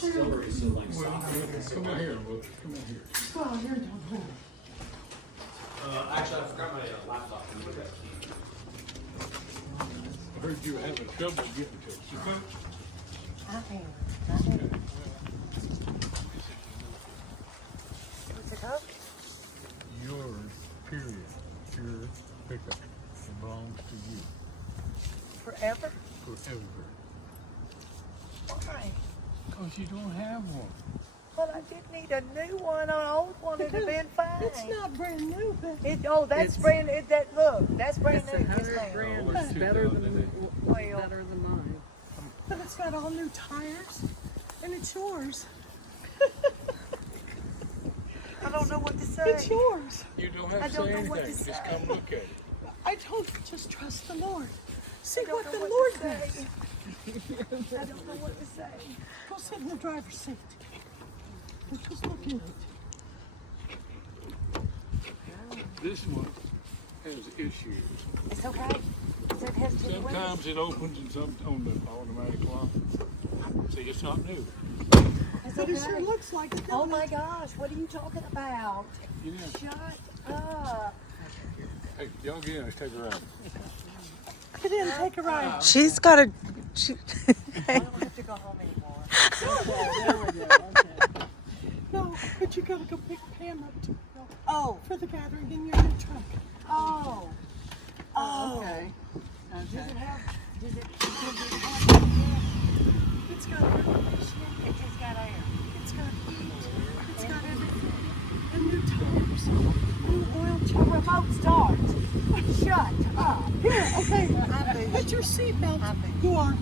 Distillery, so like Well, soft. come out here, look. Come out here. Well, here, don't hold. Actually, I forgot my laptop. Look at that key. I heard you were having trouble getting to it. I am. What's it up? Yours, period, your pickup belongs to you Forever? forever. Why? Because you don't have one. Well, I did need a new one. An old one would have been fine. It's not brand new, but That's brand. That's brand it's new. $100 Yes, ma'am. grand. Oh, It's it's better than 2008. better than mine. But it's got all new tires, and it's yours. I don't know what to say. It's yours. You don't I have to don't say know what anything. to Just say. come look at it. I told you just trust the Lord. See I don't what know the what Lord to does. say. I don't know what to say. Go sit in the driver's seat. And just look at it. This one has issues. It's okay. So it has two Sometimes it opens and some on the automatic lock. See, it's not new. It's But it okay. sure looks like it. Oh my gosh, what are you talking about? Yeah. Shut up. Hey, y'all get in. Let's take a ride. Get in, take a ride. She's got a. I don't have to go home anymore. No, but you gotta go pick Pam up to Oh, for the gathering in your new truck. oh, oh. Okay. Does it have, does it have, It's got air conditioning. it just got air. It's got heat. It's got everything. And new tires. New oil A change. remote start. Shut up. Here, okay. Put your seatbelt. You are.